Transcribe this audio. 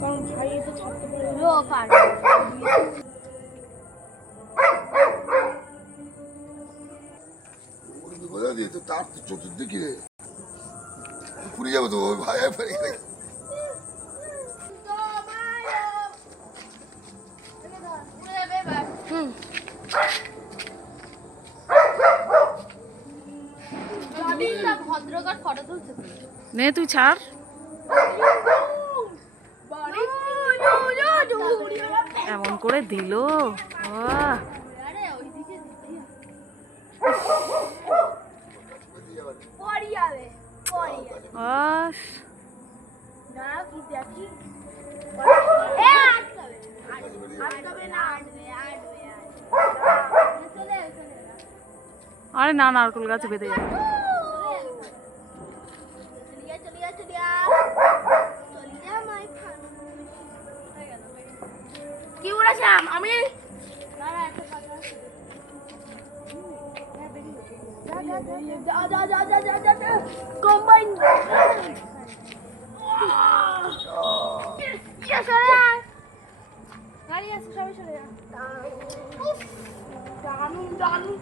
কারণ ভাই তো ছাড়তে পারে বোঝা দিয়ে তো তার তো চতুর্দিকে পুড়ে যাবো তো ওই ভাই ভদ্রকার ফটো তুলছে নে তুই ছাড়। এমন করে দিল আরে না নারকেল গাছে বেঁধে যাবে। কি উড়েছিলাম আমি কম্বাইন গাড়ি আছে সবাই চলে যা দারুন দারুন